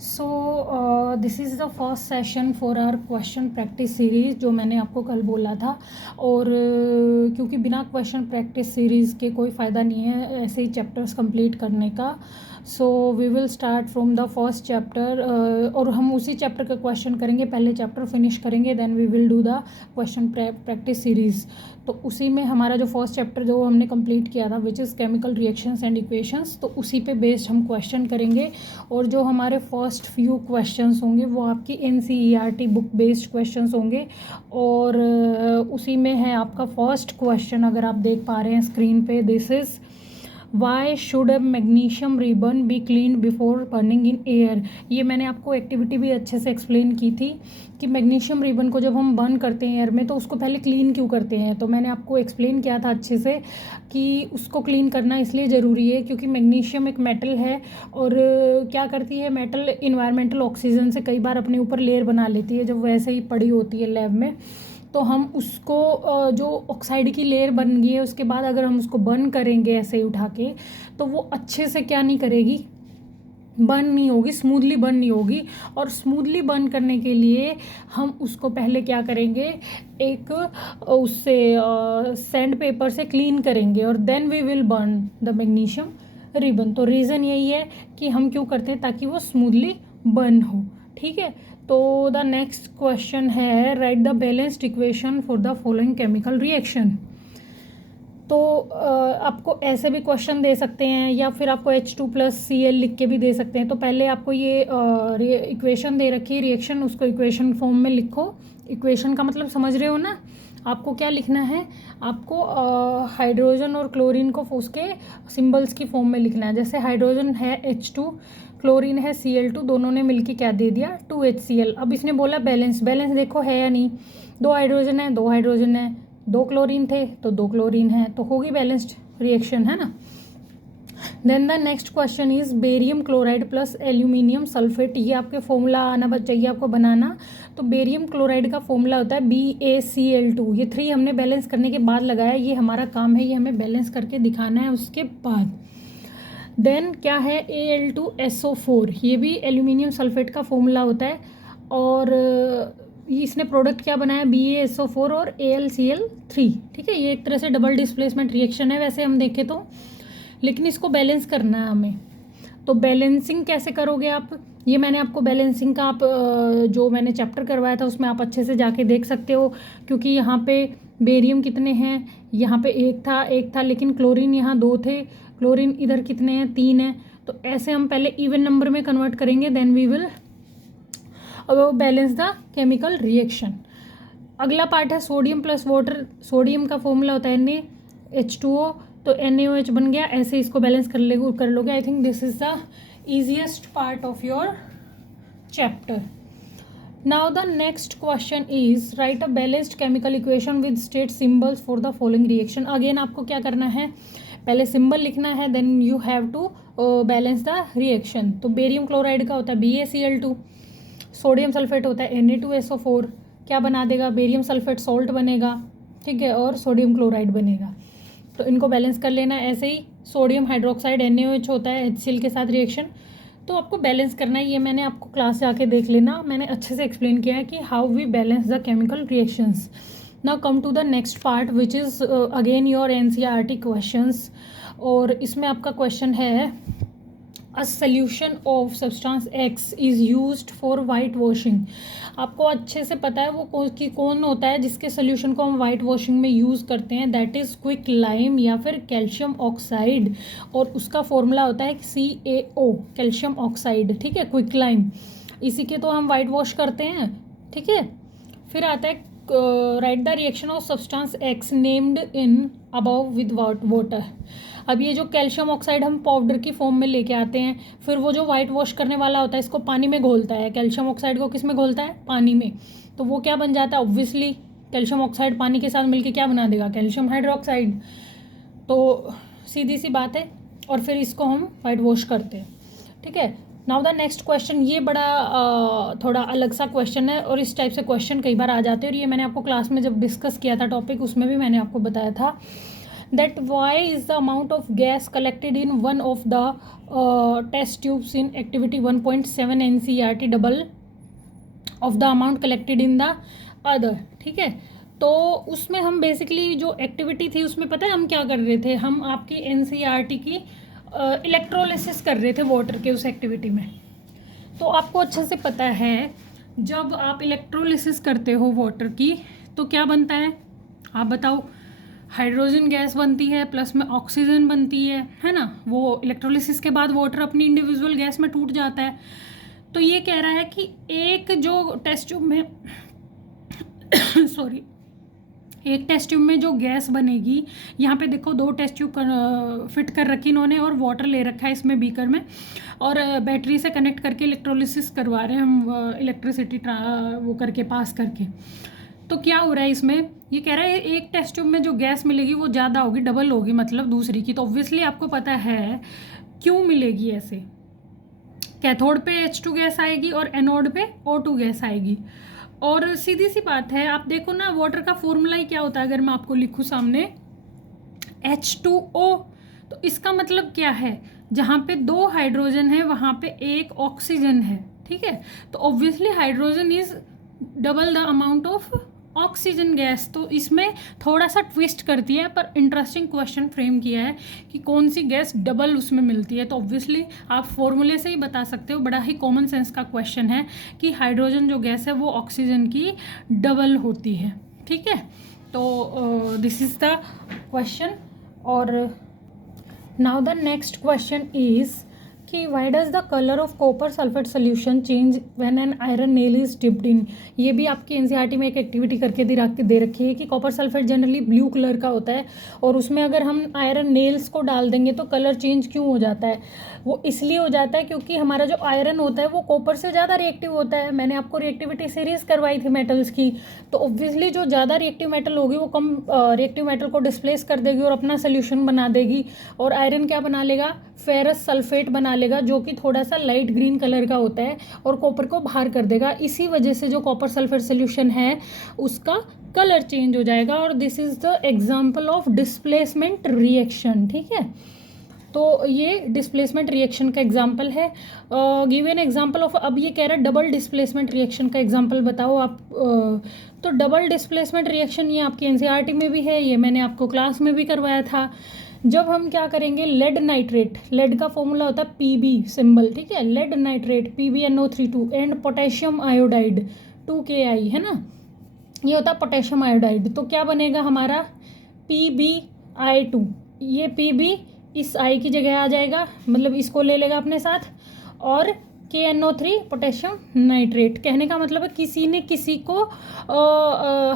So this is the first session for our question practice series जो मैंने आपको कल बोला था। और क्योंकि बिना क्वेश्चन प्रैक्टिस सीरीज़ के कोई फ़ायदा नहीं है ऐसे ही चैप्टर्स कंप्लीट करने का। So we will start from the first chapter और हम उसी चैप्टर का क्वेश्चन करेंगे। पहले चैप्टर फिनिश करेंगे then we will do the question practice series. तो उसी में हमारा जो फर्स्ट चैप्टर जो हमने कंप्लीट किया था which is chemical reactions and equations, तो उसी पे बेस्ड हम क्वेश्चन करेंगे। और जो हमारे फर्स्ट फ्यू क्वेश्चंस होंगे वो आपकी NCERT बुक बेस्ड क्वेश्चंस होंगे। और उसी में है आपका फर्स्ट क्वेश्चन, अगर आप देख पा रहे हैं स्क्रीन पे, this is why should a magnesium ribbon be clean before burning in air. ये मैंने आपको एक्टिविटी भी अच्छे से एक्सप्लेन की थी कि मैग्नीशियम रिबन को जब हम बर्न करते हैं एयर में तो उसको पहले क्लीन क्यों करते हैं। तो मैंने आपको एक्सप्लेन किया था अच्छे से कि उसको क्लीन करना इसलिए ज़रूरी है क्योंकि मैग्नीशियम एक मेटल है और क्या करती है मेटल इन्वायरमेंटल ऑक्सीजन से कई बार अपने ऊपर लेयर बना लेती है जब वैसे ही पड़ी होती है लैब में। तो हम उसको जो ऑक्साइड की लेयर बन गई है उसके बाद अगर हम उसको बर्न करेंगे ऐसे ही उठा के तो वो अच्छे से क्या नहीं करेगी, बर्न नहीं होगी, स्मूथली बर्न नहीं होगी। और स्मूथली बर्न करने के लिए हम उसको पहले क्या करेंगे, एक उससे सैंड पेपर से क्लीन करेंगे और then we will burn the magnesium ribbon. तो रीज़न यही है कि हम क्यों करते हैं, ताकि वो स्मूथली बर्न हो। ठीक है, तो द नेक्स्ट क्वेश्चन है right the balanced equation for the following chemical reaction. तो आपको ऐसे भी क्वेश्चन दे सकते हैं या फिर आपको H2+Cl लिख के भी दे सकते हैं। तो पहले आपको ये इक्वेशन दे रखी है रिएक्शन, उसको इक्वेशन फॉर्म में लिखो। इक्वेशन का मतलब समझ रहे हो ना, आपको क्या लिखना है, आपको हाइड्रोजन और क्लोरीन को उसके सिंबल्स की फॉर्म में लिखना है। जैसे हाइड्रोजन है H2, क्लोरीन है Cl2, दोनों ने मिलके क्या दे दिया 2HCl। अब इसने बोला बैलेंस, बैलेंस देखो है या नहीं, 2 हाइड्रोजन है 2 हाइड्रोजन है, 2 क्लोरीन थे तो 2 क्लोरीन है, तो होगी बैलेंस्ड रिएक्शन, है ना। Then the next question is barium chloride plus aluminium sulphate. ये आपके फॉर्मूला आना चाहिए आपको बनाना। तो बेरियम क्लोराइड का फॉर्मूला होता है BaCl2। ये 3 हमने बैलेंस करने के बाद लगाया, ये हमारा काम है, ये हमें बैलेंस करके दिखाना है उसके बाद। देन क्या है Al2SO4, ये भी एल्यूमिनियम सल्फेट का फॉर्मूला होता है। और इसने प्रोडक्ट क्या बनाया BaSO4 और AlCl3। ठीक है, ये एक तरह से डबल डिस्प्लेसमेंट रिएक्शन है वैसे हम देखें तो, लेकिन इसको बैलेंस करना है हमें। तो बैलेंसिंग कैसे करोगे आप, ये मैंने आपको बैलेंसिंग का आप जो मैंने चैप्टर करवाया था उसमें आप अच्छे से जाके देख सकते हो। क्योंकि यहाँ पे बेरियम कितने हैं, यहाँ पे एक था लेकिन क्लोरीन यहाँ 2 थे, क्लोरीन इधर कितने हैं 3 हैं। तो ऐसे हम पहले इवन नंबर में कन्वर्ट करेंगे then we will balance the chemical reaction. अगला पार्ट है सोडियम प्लस वाटर। सोडियम का फॉर्मूला होता है NaH2O, तो NaOH बन गया। ऐसे इसको बैलेंस कर लोगे। I think this is the easiest part of your chapter. Now the next question is write a balanced chemical equation with state symbols for the following reaction. Again आपको क्या करना है, पहले सिंबल लिखना है then you have to balance the reaction. तो barium chloride का होता है BaCl2, सोडियम सल्फेट होता है Na2SO4, क्या बना देगा बेरियम सल्फेट सॉल्ट बनेगा, ठीक है, और सोडियम क्लोराइड बनेगा। तो इनको बैलेंस कर लेना। ऐसे ही सोडियम हाइड्रोक्साइड NaOH होता है HCl के साथ रिएक्शन, तो आपको बैलेंस करना है। ये मैंने आपको क्लास जाके देख लेना, मैंने अच्छे से एक्सप्लेन किया है कि how we balance the chemical reactions. Now come to the next part which is again your NCERT questions. और इसमें आपका क्वेश्चन है a solution of substance X is used for white washing. आपको अच्छे से पता है वो कौन होता है जिसके सोल्यूशन को हम वाइट वॉशिंग में यूज़ करते हैं, दैट इज़ क्विक लाइम या फिर कैल्शियम ऑक्साइड। और उसका फॉर्मूला होता है CaO, कैल्शियम ऑक्साइड। ठीक है, क्विक लाइम, इसी के तो हम वाइट वॉश करते हैं। ठीक है, फिर आता है right the reaction of substance X named in above with water. अब ये जो कैल्शियम ऑक्साइड हम पाउडर की फॉर्म में लेके आते हैं, फिर वो जो वाइट वॉश करने वाला होता है इसको पानी में घोलता है। कैल्शियम ऑक्साइड को किस में घोलता है, पानी में। तो वो क्या बन जाता है, ऑब्वियसली कैल्शियम ऑक्साइड पानी के साथ मिलके क्या बना देगा, कैल्शियम हाइड्रोक्साइड। तो सीधी सी बात है, और फिर इसको हम वाइट वॉश करते हैं। ठीक है, नाउ द नेक्स्ट क्वेश्चन, ये बड़ा थोड़ा अलग सा क्वेश्चन है और इस टाइप से क्वेश्चन कई बार आ जाते हैं। और ये मैंने आपको क्लास में जब डिस्कस किया था टॉपिक, उसमें भी मैंने आपको बताया था that why is the amount of gas collected in one of the test tubes in activity 1.7 NCERT double of the amount collected in the other. ठीक है, तो उसमें हम बेसिकली जो एक्टिविटी थी उसमें पता है हम क्या कर रहे थे, हम आपकी एनसीईआरटी की इलेक्ट्रोलिसिस कर रहे थे वाटर के उस एक्टिविटी में। तो आपको अच्छे से पता है जब आप इलेक्ट्रोलिसिस करते हो वाटर की तो क्या बनता है, आप बताओ। हाइड्रोजन गैस बनती है, प्लस में ऑक्सीजन बनती है ना। वो इलेक्ट्रोलिसिस के बाद वाटर अपनी इंडिविजुअल गैस में टूट जाता है। तो ये कह रहा है कि एक जो टेस्ट ट्यूब में सॉरी एक टेस्ट ट्यूब में जो गैस बनेगी, यहाँ पे देखो 2 टेस्ट ट्यूब फिट कर रखी इन्होंने और वाटर ले रखा है इसमें बीकर में, और बैटरी से कनेक्ट करके इलेक्ट्रोलिसिस करवा रहे हैं हम, इलेक्ट्रिसिटी वो करके पास करके। तो क्या हो रहा है इसमें, ये कह रहा है एक टेस्ट ट्यूब में जो गैस मिलेगी वो ज़्यादा होगी, डबल होगी मतलब दूसरी की। तो ऑब्वियसली आपको पता है क्यों मिलेगी ऐसे। कैथोड पे H2 गैस आएगी और एनोड पे O2 गैस आएगी। और सीधी सी बात है, आप देखो ना वाटर का फॉर्मूला ही क्या होता है, अगर मैं आपको लिखूँ सामने H2O, तो इसका मतलब क्या है, जहाँ पे 2 हाइड्रोजन है वहाँ पे 1 ऑक्सीजन है। ठीक है, तो obviously hydrogen is double the amount of oxygen gas. तो इसमें थोड़ा सा ट्विस्ट करती है, पर इंटरेस्टिंग क्वेश्चन फ्रेम किया है कि कौन सी गैस डबल उसमें मिलती है। तो ऑब्वियसली आप फॉर्मूले से ही बता सकते हो, बड़ा ही कॉमन सेंस का क्वेश्चन है कि हाइड्रोजन जो गैस है वो ऑक्सीजन की डबल होती है। ठीक है, तो दिस इज़ द क्वेश्चन। और now the next question is कि why does the colour of copper sulphate solution change when an iron nail is dipped in. ये भी आपकी एनसीईआरटी में एक एक्टिविटी करके दे रखी है कि copper sulphate generally blue colour का होता है, और उसमें अगर हम आयरन नेल्स को डाल देंगे तो कलर चेंज क्यों हो जाता है। वो इसलिए हो जाता है क्योंकि हमारा जो आयरन होता है वो कॉपर से ज़्यादा रिएक्टिव होता है। मैंने आपको रिएक्टिविटी सीरीज करवाई थी मेटल्स की, तो ऑब्वियसली जो ज़्यादा रिएक्टिव मेटल होगी वो कम रिएक्टिव मेटल को डिस्प्लेस कर देगी और अपना सोल्यूशन बना देगी, और आयरन क्या बना लेगा, फेरस सल्फेट बना लेगा जो कि थोड़ा सा लाइट ग्रीन कलर का होता है, और कॉपर को बाहर कर देगा। इसी वजह से जो कॉपर सल्फेट सोल्यूशन है उसका कलर चेंज हो जाएगा, और this is the example of displacement reaction. ठीक है, तो ये डिस्प्लेसमेंट रिएक्शन का एग्जांपल है। गिव एन एग्जांपल ऑफ, अब ये कह रहा है डबल डिस्प्लेसमेंट रिएक्शन का एग्जांपल बताओ आप। तो डबल डिस्प्लेसमेंट रिएक्शन ये आपकी एनसीईआरटी में भी है, ये मैंने आपको क्लास में भी करवाया था। जब हम क्या करेंगे, लेड नाइट्रेट, लेड का फॉर्मूला होता है पीबी सिंबल। ठीक है, lead nitrate PbNO32 and potassium iodide 2Ki है ना, ये होता है पोटेशियम आयोडाइड। तो क्या बनेगा हमारा PbI2, ये Pb इस I की जगह आ जाएगा, मतलब इसको ले लेगा अपने साथ, और KNO3 पोटेशियम नाइट्रेट। कहने का मतलब है किसी ने किसी को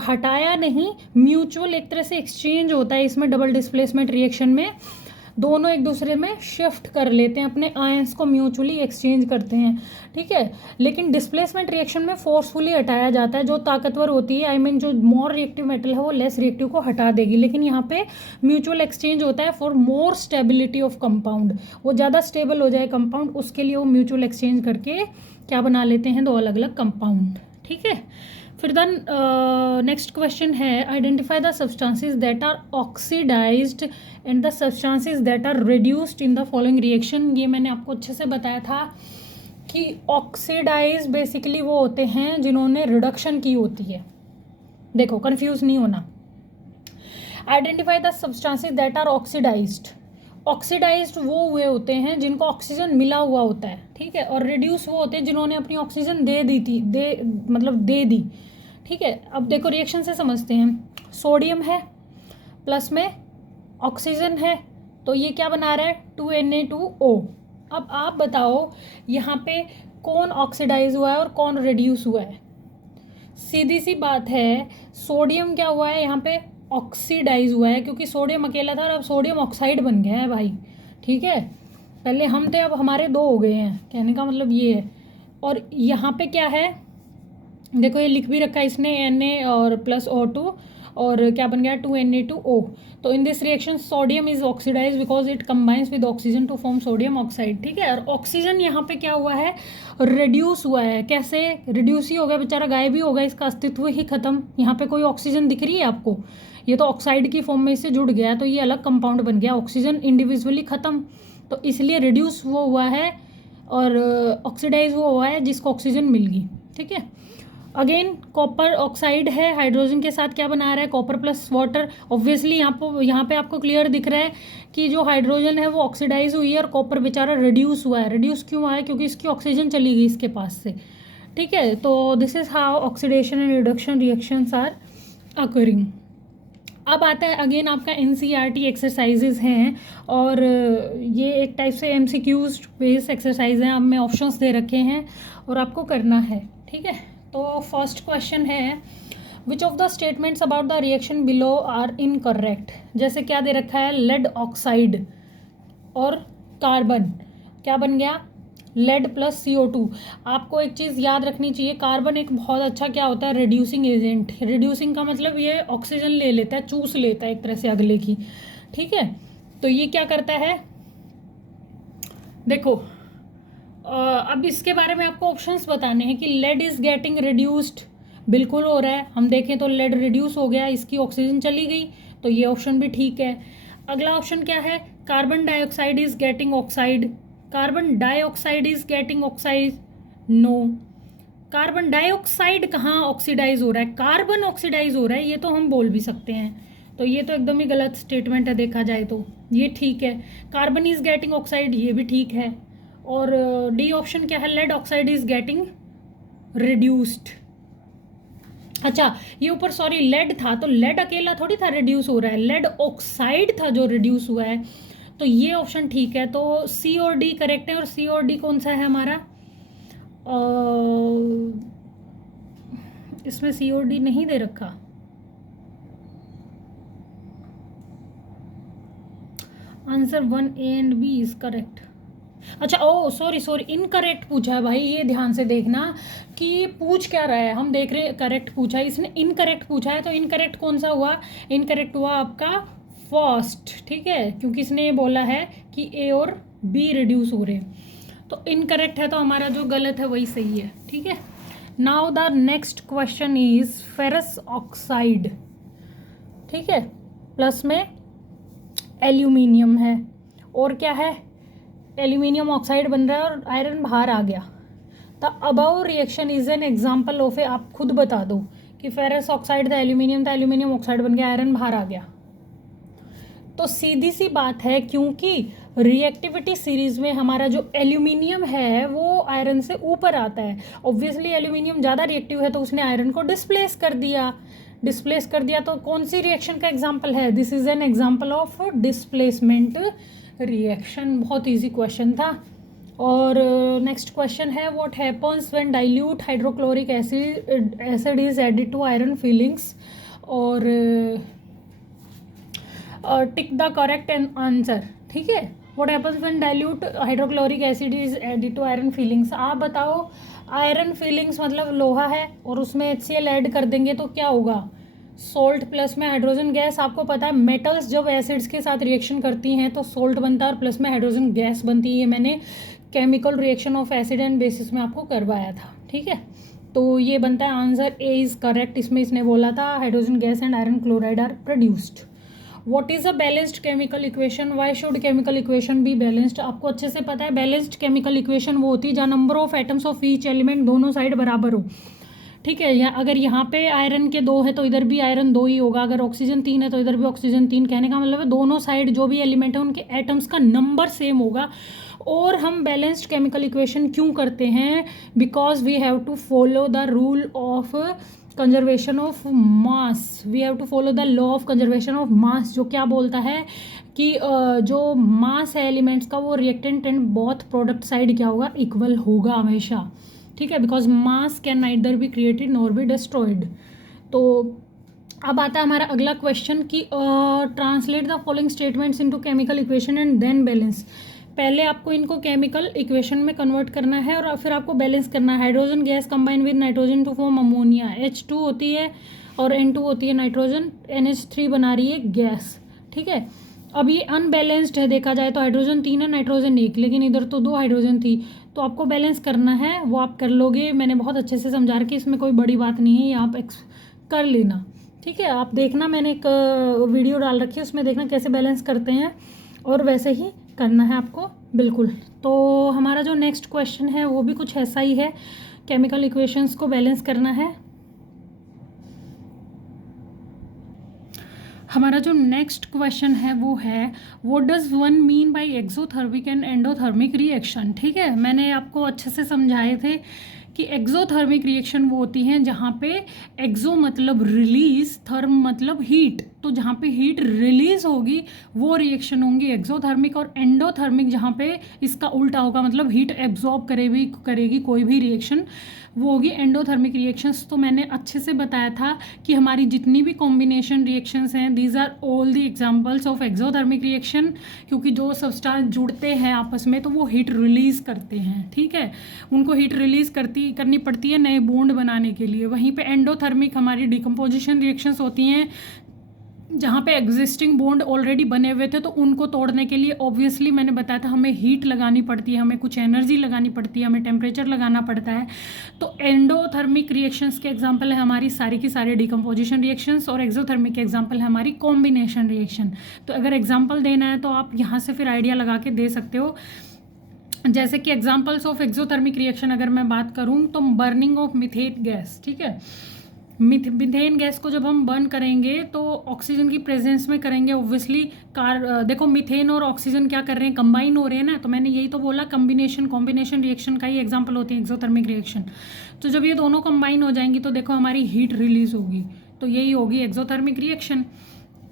हटाया नहीं, म्यूचुअल एक तरह से एक्सचेंज होता है इसमें। डबल डिस्प्लेसमेंट रिएक्शन में दोनों एक दूसरे में शिफ्ट कर लेते हैं, अपने आयंस को म्यूचुअली एक्सचेंज करते हैं। ठीक है, लेकिन डिस्प्लेसमेंट रिएक्शन में फोर्सफुली हटाया जाता है, जो ताकतवर होती है, आई मीन जो मोर रिएक्टिव मेटल है वो लेस रिएक्टिव को हटा देगी। लेकिन यहाँ पे म्यूचुअल एक्सचेंज होता है for more stability of compound, वो ज़्यादा स्टेबल हो जाए कंपाउंड, उसके लिए वो म्यूचुअल एक्सचेंज करके क्या बना लेते हैं, 2 अलग अलग कंपाउंड। ठीक है, फिर द नेक्स्ट क्वेश्चन है identify the substances that are oxidised and the substances that are reduced in the following reaction. ये मैंने आपको अच्छे से बताया था कि ऑक्सीडाइज बेसिकली वो होते हैं जिन्होंने रिडक्शन की होती है। देखो कंफ्यूज नहीं होना। Identify the substances that are oxidised, oxidised वो हुए होते हैं जिनको ऑक्सीजन मिला हुआ होता है। ठीक है, और रिड्यूस वो होते हैं जिन्होंने अपनी ऑक्सीजन दे दी। ठीक है, अब देखो रिएक्शन से समझते हैं। सोडियम है, प्लस में ऑक्सीजन है, तो ये क्या बना रहा है, 2Na2O। अब आप बताओ यहाँ पे कौन ऑक्सीडाइज हुआ है और कौन रिड्यूस हुआ है। सीधी सी बात है, सोडियम क्या हुआ है यहाँ पे, ऑक्सीडाइज हुआ है, क्योंकि सोडियम अकेला था और अब सोडियम ऑक्साइड बन गया है भाई। ठीक है, पहले हम थे, अब हमारे 2 हो गए हैं, कहने का मतलब ये है। और यहाँ पे क्या है, देखो ये लिख भी रखा है इसने Na और प्लस O2, और क्या बन गया 2Na2O। तो in this reaction sodium is oxidise because it combines with oxygen to form sodium oxide. ठीक है, और ऑक्सीजन यहाँ पे क्या हुआ है, रिड्यूस हुआ है। कैसे रिड्यूस ही हो गया, बेचारा गायब ही हो गया, इसका अस्तित्व ही खत्म। यहाँ पे कोई ऑक्सीजन दिख रही है आपको, ये तो ऑक्साइड की फॉर्म में इससे जुड़ गया है, तो ये अलग कंपाउंड बन गया, ऑक्सीजन इंडिविजुअली खत्म, तो इसलिए रिड्यूस वो हुआ है और ऑक्सीडाइज वो हुआ है जिसको ऑक्सीजन मिल गई। ठीक है, अगेन कॉपर ऑक्साइड है, हाइड्रोजन के साथ क्या बना रहा है, कॉपर प्लस वाटर। ऑब्वियसली यहाँ पे आपको क्लियर दिख रहा है कि जो हाइड्रोजन है वो ऑक्सीडाइज हुई है और कॉपर बेचारा रिड्यूस हुआ है। रिड्यूस क्यों हुआ है, क्योंकि इसकी ऑक्सीजन चली गई इसके पास से। ठीक है, तो this is how oxidation and reduction reactions are occurring. अब आता है अगेन आपका NCERT एक्सरसाइजेज हैं, और ये एक टाइप से MCQs बेस्ड एक्सरसाइज हैं। अब मैं ऑप्शंस दे रखे हैं और आपको करना है। ठीक है, तो फर्स्ट क्वेश्चन है which of the statements about the reaction below are incorrect. जैसे क्या दे रखा है, लेड ऑक्साइड और कार्बन, क्या बन गया, लेड प्लस CO2। आपको एक चीज़ याद रखनी चाहिए, कार्बन एक बहुत अच्छा क्या होता है, रिड्यूसिंग एजेंट। रिड्यूसिंग का मतलब ये ऑक्सीजन ले लेता है, चूस लेता है एक तरह से अगले की। ठीक है, तो ये क्या करता है, देखो अब इसके बारे में आपको ऑप्शंस बताने हैं कि लेड इज गेटिंग रिड्यूस्ड, बिल्कुल हो रहा है। हम देखें तो लेड रिड्यूस हो गया, इसकी ऑक्सीजन चली गई, तो ये ऑप्शन भी ठीक है। अगला ऑप्शन क्या है, carbon dioxide is getting oxide, carbon dioxide is getting oxide, no. Carbon dioxide कहाँ ऑक्सीडाइज हो रहा है, कार्बन ऑक्सीडाइज हो रहा है, ये तो हम बोल भी सकते हैं, तो ये तो एकदम ही गलत स्टेटमेंट है देखा जाए तो। ये ठीक है, कार्बन इज गेटिंग ऑक्साइड, ये भी ठीक है। और डी ऑप्शन क्या है, lead oxide is getting reduced. अच्छा, ये ऊपर सॉरी लेड था, तो लेड अकेला थोड़ी था रिड्यूस हो रहा है, लेड ऑक्साइड था जो रिड्यूस हुआ है, तो ये ऑप्शन ठीक है। तो C और D करेक्ट है, और C और D कौन सा है हमारा, इसमें C और D नहीं दे रखा, answer 1A and B is correct. अच्छा, ओ सॉरी इनकरेक्ट पूछा है भाई, ये ध्यान से देखना कि पूछ क्या रहा है। हम देख रहे हैं करेक्ट पूछा है, इसने इनकरेक्ट पूछा है, तो इनकरेक्ट कौन सा हुआ, इनकरेक्ट हुआ आपका फर्स्ट। ठीक है, क्योंकि इसने ये बोला है कि A और B रिड्यूस हो रहे हैं, तो इनकरेक्ट है, तो हमारा जो गलत है वही सही है। ठीक है, now the next question is ferrous oxide. ठीक है, प्लस में एल्यूमिनियम है, और क्या है, एल्यूमिनियम ऑक्साइड बन रहा है और आयरन बाहर आ गया। The above reaction is an example of a, आप खुद बता दो कि फेरस ऑक्साइड था, एल्यूमिनियम ऑक्साइड बन गया, आयरन बाहर आ गया। तो सीधी सी बात है, क्योंकि रिएक्टिविटी सीरीज में हमारा जो एल्यूमिनियम है वो आयरन से ऊपर आता है। ऑब्वियसली एल्यूमिनियम ज़्यादा रिएक्टिव है, तो उसने आयरन को डिस्प्लेस कर दिया। तो कौन सी रिएक्शन का एग्जाम्पल है, this is an example of displacement reaction. बहुत इजी क्वेश्चन था। और नेक्स्ट क्वेश्चन है, what happens when dilute hydrochloric acid is added to iron filings, और टिक द करेक्ट आंसर। ठीक है, what happens when dilute hydrochloric acid is added to iron filings. आप बताओ, iron filings मतलब लोहा है और उसमें HCl ऐड कर देंगे तो क्या होगा, सोल्ट प्लस में हाइड्रोजन गैस। आपको पता है मेटल्स जब एसिड्स के साथ रिएक्शन करती हैं तो सोल्ट बनता है और प्लस में हाइड्रोजन गैस बनती है। ये मैंने chemical reaction of acid and bases में आपको करवाया था। ठीक है, तो ये बनता है आंसर A इज़ करेक्ट। इसमें इसने बोला था hydrogen gas and iron chloride are produced. What is a balanced chemical equation, why should chemical equation be balanced. आपको अच्छे से पता है बैलेंस्ड केमिकल इक्वेशन वो होती है जहाँ number of atoms of each element दोनों साइड बराबर हो। ठीक है, या अगर यहाँ पे आयरन के 2 है तो इधर भी आयरन 2 ही होगा, अगर ऑक्सीजन 3 है तो इधर भी ऑक्सीजन 3। कहने का मतलब है दोनों साइड जो भी एलिमेंट है उनके एटम्स का नंबर सेम होगा। और हम बैलेंस्ड केमिकल इक्वेशन क्यों करते हैं, because we have to follow the rule of conservation of mass, we have to follow the law of conservation of mass, जो क्या बोलता है कि जो मास है एलिमेंट्स का वो reactant and both product side क्या होगा, इक्वल होगा हमेशा। ठीक है, because mass can neither be created nor be destroyed. तो अब आता है हमारा अगला क्वेश्चन कि translate the following statements into chemical equation and then balance. पहले आपको इनको केमिकल इक्वेशन में कन्वर्ट करना है और फिर आपको बैलेंस करना है। Hydrogen gas combine with nitrogen to form ammonia, H2 होती है और N2 होती है नाइट्रोजन, NH3 बना रही है गैस, ठीक है। अब ये अनबैलेंस्ड है, देखा जाए तो हाइड्रोजन 3 है नाइट्रोजन 1, लेकिन इधर तो 2 हाइड्रोजन थी, तो आपको बैलेंस करना है, वो आप कर लोगे। मैंने बहुत अच्छे से समझा रखी, इसमें कोई बड़ी बात नहीं है, ये आप कर लेना, ठीक है। आप देखना, मैंने एक वीडियो डाल रखी है, उसमें देखना कैसे बैलेंस करते हैं, और वैसे ही करना है आपको, बिल्कुल। तो हमारा जो नेक्स्ट क्वेश्चन है वो भी कुछ ऐसा ही है, केमिकल इक्वेशंस को बैलेंस करना है। हमारा जो नेक्स्ट क्वेश्चन है वो है, what does one mean by exothermic and endothermic reaction, ठीक है। मैंने आपको अच्छे से समझाए थे कि एक्सोथर्मिक रिएक्शन वो होती हैं जहाँ पे एक्सो मतलब रिलीज, थर्म मतलब हीट, तो जहाँ पे हीट रिलीज होगी वो रिएक्शन होंगी एक्सोथर्मिक, और एंडोथर्मिक जहाँ पे इसका उल्टा होगा, मतलब हीट एब्जॉर्ब करेगी कोई भी रिएक्शन, वो होगी एंडोथर्मिक रिएक्शंस। तो मैंने अच्छे से बताया था कि हमारी जितनी भी कॉम्बिनेशन रिएक्शंस हैं, these are all the examples of exothermic reaction, क्योंकि जो सब्सटेंस जुड़ते हैं आपस में तो वो हीट रिलीज करते हैं, ठीक है। उनको हीट रिलीज करनी पड़ती है नए बॉन्ड बनाने के लिए। वहीं पे एंडोथर्मिक हमारी डिकम्पोजिशन रिएक्शंस होती हैं जहाँ पे एग्जिस्टिंग बॉन्ड ऑलरेडी बने हुए थे, तो उनको तोड़ने के लिए ऑब्वियसली मैंने बताया था हमें हीट लगानी पड़ती है, हमें कुछ एनर्जी लगानी पड़ती है, हमें टेम्परेचर लगाना पड़ता है। तो एंडोथर्मिक रिएक्शंस के एग्जांपल है हमारी सारी की सारी डिकम्पोजिशन रिएक्शंस, और एक्सोथर्मिक के एग्जांपल है हमारी कॉम्बिनेशन रिएक्शन। तो अगर एग्जाम्पल देना है तो आप यहाँ से फिर आइडिया लगा के दे सकते हो। जैसे कि एग्जाम्पल्स ऑफ एक्सोथर्मिक रिएक्शन अगर मैं बात करूँ तो बर्निंग ऑफ मिथेन गैस, ठीक है। मिथेन गैस को जब हम बर्न करेंगे तो ऑक्सीजन की प्रेजेंस में करेंगे ऑब्वियसली। देखो मिथेन और ऑक्सीजन क्या कर रहे हैं, कंबाइन हो रहे हैं ना, तो मैंने यही तो बोला कॉम्बिनेशन रिएक्शन का ही एग्जांपल होती है एक्सोथर्मिक रिएक्शन। तो जब ये दोनों कंबाइन हो जाएंगी तो देखो हमारी हीट रिलीज होगी, तो यही होगी exothermic reaction.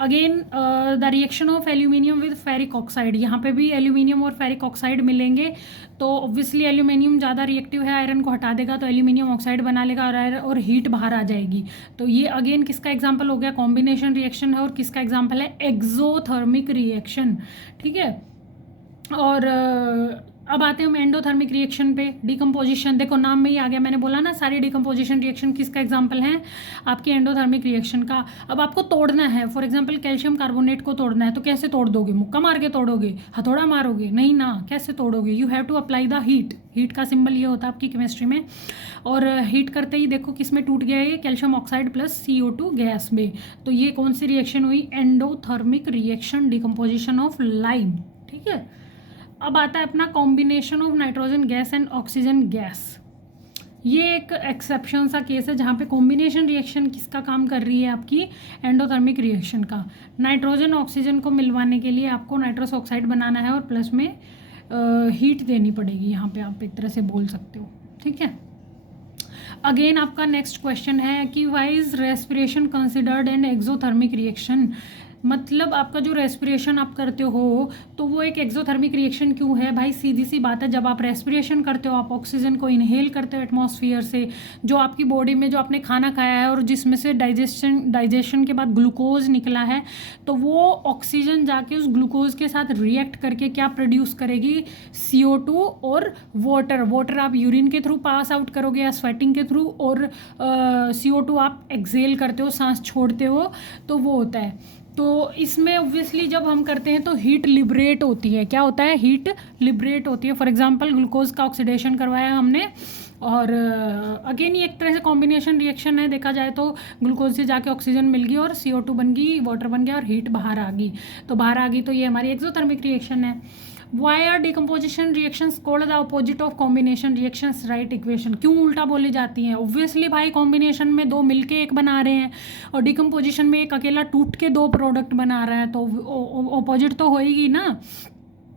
Again the reaction of aluminium with ferric oxide, यहाँ पे भी एल्यूमिनियम और फेरिक ऑक्साइड मिलेंगे, तो ऑब्वियसली एल्यूमिनियम ज़्यादा रिएक्टिव है, आयरन को हटा देगा तो एल्यूमिनियम ऑक्साइड बना लेगा और हीट बाहर आ जाएगी। तो ये अगेन किसका एग्जांपल हो गया, कॉम्बिनेशन रिएक्शन है, और किसका एग्जांपल है, एक्सोथर्मिक रिएक्शन, ठीक है। और अब आते हैं हम एंडोथर्मिक रिएक्शन पे। डिकम्पोजिशन, देखो नाम में ही आ गया, मैंने बोला ना सारी डिकम्पोजिशन रिएक्शन किसका एग्जांपल है, आपकी एंडोथर्मिक रिएक्शन का। अब आपको तोड़ना है, फॉर एग्जांपल कैल्शियम कार्बोनेट को तोड़ना है, तो कैसे तोड़ दोगे, मुक्का मार के तोड़ोगे, हथौड़ा मारोगे, नहीं ना, कैसे तोड़ोगे, you have to apply the heat. Heat का सिंबल ये होता है आपकी केमिस्ट्री में, और हीट करते ही देखो किस में टूट गया है, calcium oxide plus CO2 gas में। तो ये कौन सी रिएक्शन हुई, endothermic reaction, decomposition of lime, ठीक है। अब आता है अपना combination of nitrogen gas and oxygen gas. ये एक एक्सेप्शन सा केस है जहाँ पे कॉम्बिनेशन रिएक्शन किसका काम कर रही है, आपकी एंडोथर्मिक रिएक्शन का। नाइट्रोजन ऑक्सीजन को मिलवाने के लिए आपको नाइट्रस ऑक्साइड बनाना है और प्लस में हीट देनी पड़ेगी, यहाँ पे आप एक तरह से बोल सकते हो, ठीक है। अगेन आपका नेक्स्ट क्वेश्चन है कि why is respiration considered an exothermic reaction, मतलब आपका जो रेस्पिरेशन आप करते हो तो वो एक एक्सोथर्मिक रिएक्शन क्यों है भाई। सीधी सी बात है, जब आप रेस्पिरेशन करते हो, आप ऑक्सीजन को इनहेल करते हो एटमॉस्फेयर से, जो आपकी बॉडी में जो आपने खाना खाया है और जिसमें से डाइजेशन के बाद ग्लूकोज निकला है, तो वो ऑक्सीजन जाके उस ग्लूकोज के साथ रिएक्ट करके क्या प्रोड्यूस करेगी, CO2 और वाटर आप यूरिन के थ्रू पास आउट करोगे या स्वेटिंग के थ्रू, और CO2 आप एक्सेल करते हो, सांस छोड़ते हो, तो वो होता है। तो इसमें ऑब्वियसली जब हम करते हैं तो हीट लिबरेट होती है, क्या होता है, हीट लिबरेट होती है। फॉर एग्जांपल ग्लूकोज का ऑक्सीडेशन करवाया हमने, और अगेन ये एक तरह से कॉम्बिनेशन रिएक्शन है, देखा जाए तो ग्लूकोज से जाके ऑक्सीजन मिल गई और CO2 बन गई, वाटर बन गया और हीट बाहर आ गई, तो ये हमारी एक्सोथर्मिक रिएक्शन है। Why are decomposition reactions called the opposite of combination reactions, right equation, क्यों उल्टा बोली जाती हैं। ऑब्वियसली भाई कॉम्बिनेशन में दो मिलके एक बना रहे हैं, और डिकम्पोजिशन में एक अकेला टूट के दो प्रोडक्ट बना रहा है, तो ऑपोजिट तो होएगी ना।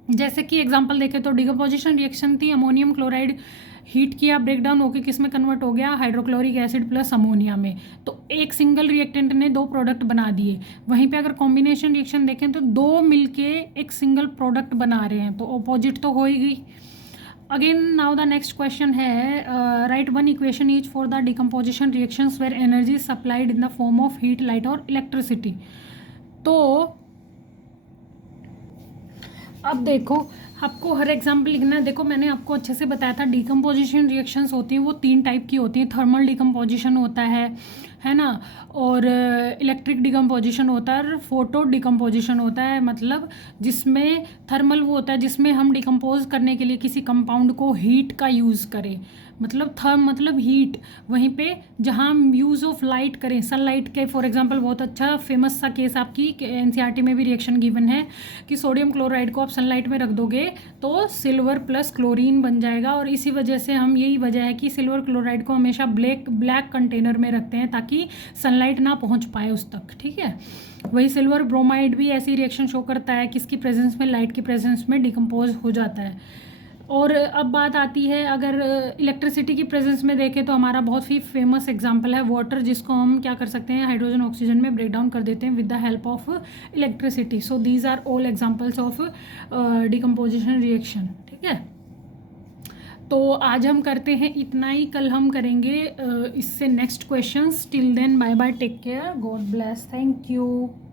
जैसे कि एग्जांपल देखें तो डिकम्पोजिशन रिएक्शन थी, अमोनियम क्लोराइड हीट किया, ब्रेक डाउन होकर किस में कन्वर्ट हो गया, हाइड्रोक्लोरिक एसिड प्लस अमोनिया में, तो एक सिंगल रिएक्टेंट ने दो प्रोडक्ट बना दिए। वहीं पे अगर कॉम्बिनेशन रिएक्शन देखें तो दो मिलके एक सिंगल प्रोडक्ट बना रहे हैं, तो ऑपोजिट तो होएगी। Again now the next question है, write one equation is for the decomposition reactions where energy supplied in the form of heat, light और इलेक्ट्रिसिटी। तो अब देखो आपको हर एग्जाम्पल लिखना है। देखो मैंने आपको अच्छे से बताया था, डिकम्पोजिशन रिएक्शंस होती हैं वो 3 टाइप की होती हैं। थर्मल डिकम्पोजिशन होता है ना, और इलेक्ट्रिक डिकम्पोजिशन होता है, और फोटो डिकम्पोजिशन होता है। मतलब जिसमें थर्मल वो होता है जिसमें हम डिकम्पोज करने के लिए किसी कंपाउंड को हीट का यूज़ करें, मतलब थर्म मतलब हीट। वहीं पे जहाँ हम यूज़ ऑफ लाइट करें, सनलाइट के फॉर एग्जांपल, बहुत अच्छा फेमस सा केस आपकी एनसीईआरटी में भी रिएक्शन गिवन है कि सोडियम क्लोराइड को आप सनलाइट में रख दोगे तो सिल्वर प्लस क्लोरीन बन जाएगा। और इसी वजह से हम, यही वजह है कि सिल्वर क्लोराइड को हमेशा ब्लैक कंटेनर में रखते हैं ताकि सनलाइट ना पहुँच पाए उस तक, ठीक है। वही सिल्वर ब्रोमाइड भी ऐसी रिएक्शन शो करता है कि इसकी प्रेजेंस में, लाइट की प्रेजेंस में डिकम्पोज हो जाता है। और अब बात आती है, अगर इलेक्ट्रिसिटी की प्रेजेंस में देखें तो हमारा बहुत ही फेमस एग्जांपल है वाटर, जिसको हम क्या कर सकते हैं, हाइड्रोजन ऑक्सीजन में ब्रेक डाउन कर देते हैं with the help of electricity. So these are all examples of decomposition reaction, ठीक है। तो आज हम करते हैं इतना ही, कल हम करेंगे इससे next questions. Till then bye bye, take care, God bless, thank you.